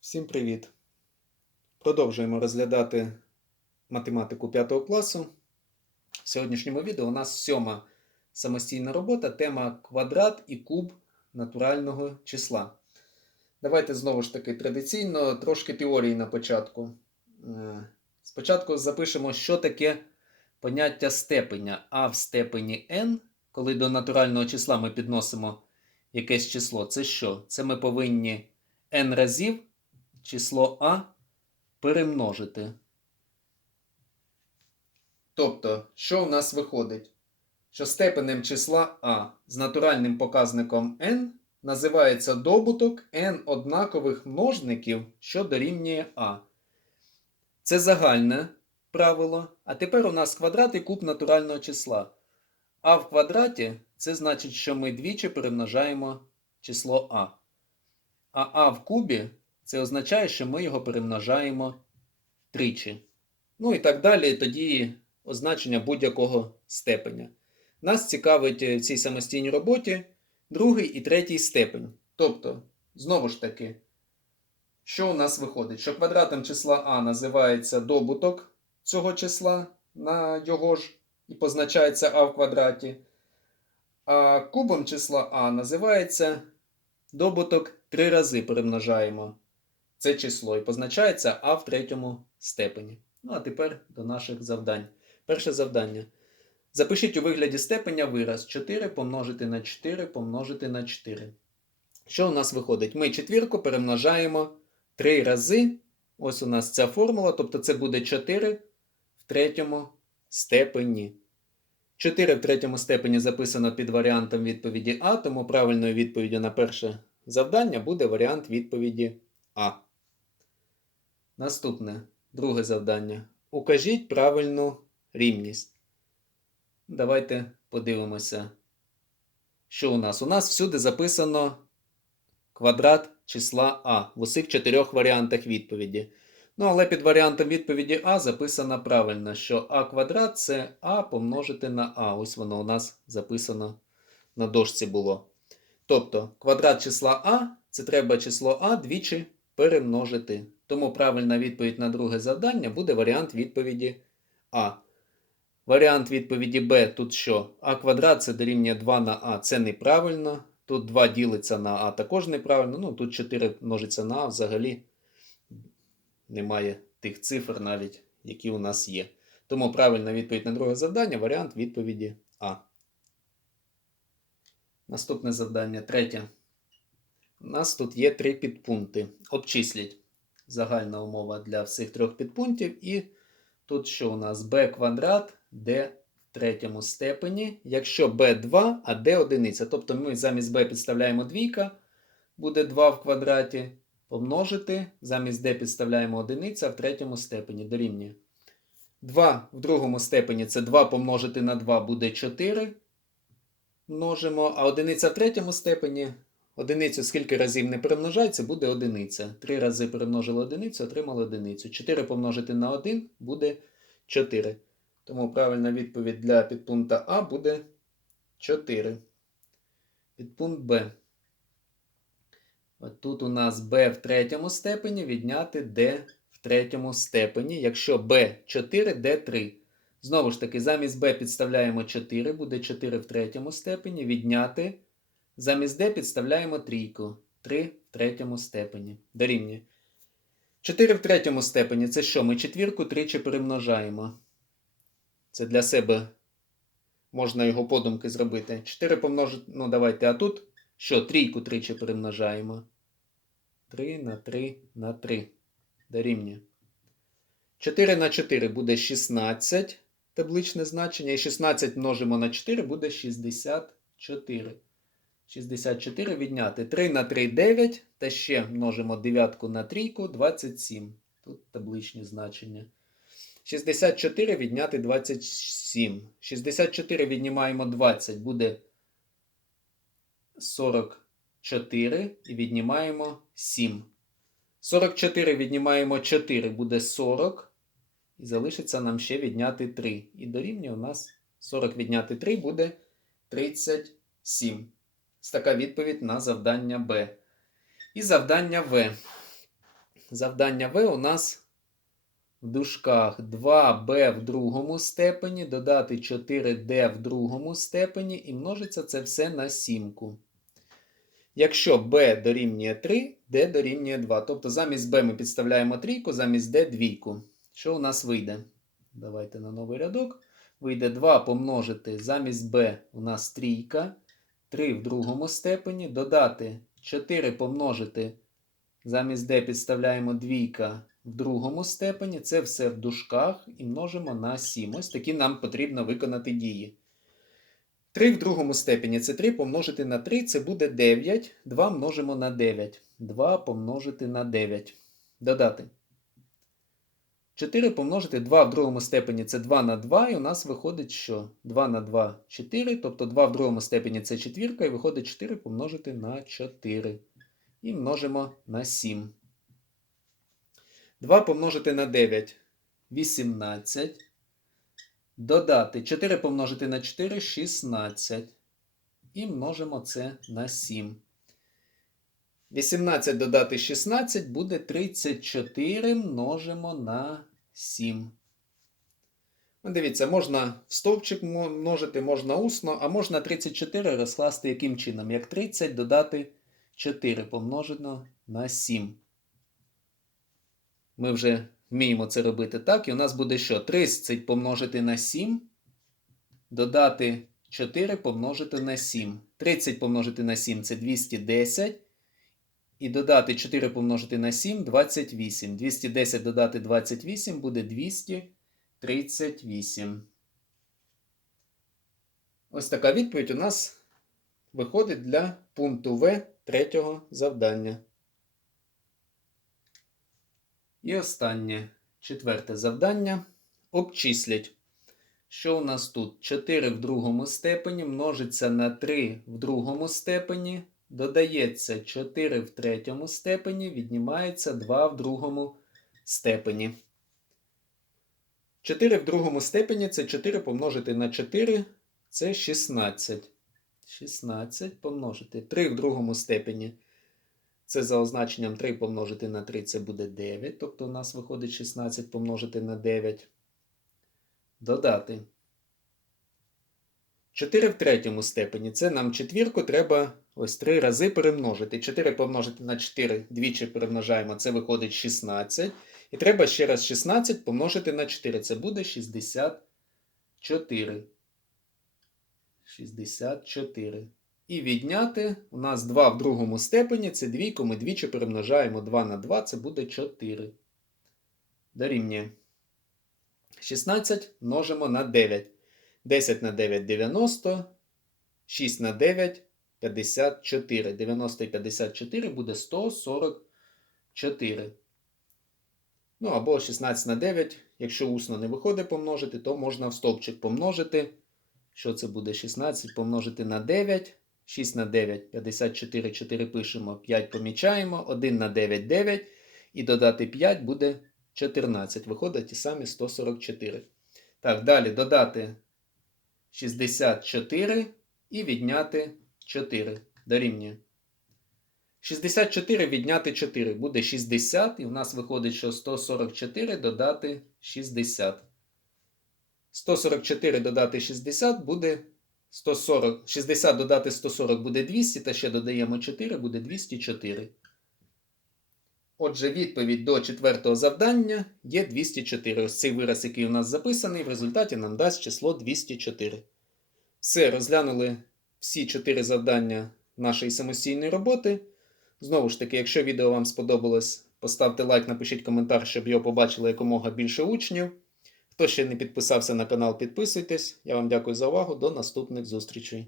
Всім привіт! Продовжуємо розглядати математику 5 класу. В сьогоднішньому відео у нас сьома самостійна робота, тема квадрат і куб натурального числа. Давайте знову ж таки традиційно трошки теорії на початку. Е, Спочатку запишемо, що таке поняття степеня. А в степені n, коли до натурального числа ми підносимо якесь число, це що? Це ми повинні n разів число А перемножити. Тобто, що у нас виходить? Що степенем числа А з натуральним показником n називається добуток n однакових множників, що дорівнює А. Це загальне правило. А тепер у нас квадрат і куб натурального числа. А в квадраті це значить, що ми двічі перемножаємо число А. А А в кубі це означає, що ми його перемножаємо тричі. Ну і так далі, тоді означення будь-якого степеня. Нас цікавить в цій самостійній роботі другий і третій степень. Тобто, знову ж таки, що у нас виходить? Що квадратом числа А називається добуток цього числа на його ж і позначається А в квадраті. А кубом числа А називається добуток три рази перемножаємо це число і позначається А в третьому степені. Ну а тепер до наших завдань. Перше завдання. Запишіть у вигляді степеня вираз 4 помножити на 4 помножити на 4. Що у нас виходить? Ми четвірку перемножаємо 3 рази. Ось у нас ця формула, тобто це буде 4 в третьому степені. 4 в третьому степені записано під варіантом відповіді А, тому правильною відповіддю на перше завдання буде варіант відповіді А. Наступне друге завдання. Укажіть правильну рівність. Давайте подивимося, що у нас. У нас всюди записано квадрат числа А в усіх чотирьох варіантах відповіді. Ну, але під варіантом відповіді А записано правильно, що А квадрат це А помножити на А. Ось воно у нас записано на дошці було. Тобто квадрат числа А це треба число А двічі перемножити. Тому правильна відповідь на друге завдання буде варіант відповіді А. Варіант відповіді Б тут що? А квадрат це дорівнює 2 на А. Це неправильно. Тут 2 ділиться на А також неправильно. Ну, тут 4 множиться на А взагалі немає тих цифр навіть, які у нас є. Тому правильна відповідь на друге завдання варіант відповіді А. Наступне завдання третє. У нас тут є три підпункти. Обчисліть загальна умова для всіх трьох підпунктів. І тут що у нас b квадрат d в третьому степені. Якщо b2, а d одиниця. Тобто ми замість b підставляємо двійка, буде 2 в квадраті. Помножити, замість d підставляємо одиниця в третьому степені дорівнює. 2 в другому степені це 2 помножити на 2 буде 4. Множимо, а одиниця в третьому степені Одиницю скільки разів не перемножається, буде одиниця. Три рази перемножили одиницю, отримали одиницю. 4 помножити на 1 буде 4. Тому правильна відповідь для підпункта А буде 4. Підпункт Б. От тут у нас b в третьому степені відняти d в третьому степені. Якщо b 4, d 3. Знову ж таки, замість b підставляємо 4, буде 4 в третьому степені відняти. Замість d підставляємо трійку. 3 в третьому степені. Дорівнює. 4 в третьому степені це що? Ми четвірку тричі перемножаємо. Це для себе можна його подумки зробити. 4 помножити. Ну, давайте. А тут що? Трійку тричі перемножаємо. 3 на 3 на 3. Дорівнює. 4 на 4 буде 16. Табличне значення. І 16 множимо на 4 буде 64. 64 відняти 3 на 3 9, та ще множимо дев'ятку на трійку 27. Тут табличні значення. 64 відняти 27. 64 віднімаємо 20, буде 44 і віднімаємо 7. 44 віднімаємо 4, буде 40. І залишиться нам ще відняти 3. І дорівнює у нас 40 відняти 3 буде 37. Ось така відповідь на завдання Б. І завдання В. Завдання В у нас в дужках 2b в другому степені, додати 4d в другому степені і множиться це все на сімку. Якщо b дорівнює 3, d дорівнює 2. Тобто замість b ми підставляємо трійку, замість d двійку. Що у нас вийде? Давайте на новий рядок. Вийде 2 помножити замість b у нас трійка, 3 в другому степені, додати 4 помножити замість d підставляємо двійка в другому степені. Це все в дужках і множимо на 7. Ось такі нам потрібно виконати дії. 3 в другому степені це 3 помножити на 3, це буде 9. 2 множимо на 9. 2 помножити на 9. Додати. 4 помножити 2 в другому степені це 2 на 2, і у нас виходить, що 2 на 2 4, тобто 2 в другому степені це четвірка, і виходить 4 помножити на 4. І множимо на 7. 2 помножити на 9 18. Додати 4 помножити на 4 16. І множимо це на 7. 18 додати 16 буде 34 множимо на 7. Ну, дивіться, можна стовпчик множити, можна усно, а можна 34 розкласти яким чином? Як 30 додати 4 помножено на 7. Ми вже вміємо це робити так. І у нас буде що? 30 помножити на 7, додати 4 помножити на 7. 30 помножити на 7 це 210. І додати 4 помножити на 7 28. 210 додати 28 буде 238. Ось така відповідь у нас виходить для пункту В третього завдання. І останнє четверте завдання. Обчислять. Що у нас тут? 4 в другому степені множиться на 3 в другому степені. Додається 4 в третьому степені, віднімається 2 в другому степені. 4 в другому степені це 4 помножити на 4 це 16. 16 помножити. 3 в другому степені. Це за означенням 3 помножити на 3 це буде 9. Тобто у нас виходить 16 помножити на 9. Додати. 4 в третьому степені. Це нам четвірку треба ось 3 рази перемножити. 4 помножити на 4 двічі перемножаємо, це виходить 16. І треба ще раз 16 помножити на 4. Це буде 64. 64. І відняти у нас 2 в другому степені. Це двійку. Ми двічі перемножаємо 2 на 2, це буде 4. Дорівнює. 16 множимо на 9. 10 на 9 90. 6 на 9 54. 90 і 54 буде 144. Ну, або 16 на 9. Якщо усно не виходить помножити, то можна в стовпчик помножити. Що це буде? 16 помножити на 9. 6 на 9, 54, 4 пишемо, 5 помічаємо, 1 на 9 9. І додати 5 буде 14. Виходить ті самі 144. Так, далі додати 64 і відняти 4. Дорівнює. 64 відняти 4 буде 60, і в нас виходить, що 144 додати 60. 144 додати 60 буде 140. 60 додати 140 буде 200, та ще додаємо 4, буде 204. Отже, відповідь до четвертого завдання є 204. Ось цей вираз, який у нас записаний, в результаті нам дасть число 204. Все, розглянули всі 4 завдання нашої самостійної роботи. Знову ж таки, якщо відео вам сподобалось, поставте лайк, напишіть коментар, щоб його побачило якомога більше учнів. Хто ще не підписався на канал, підписуйтесь. Я вам дякую за увагу. До наступних зустрічей.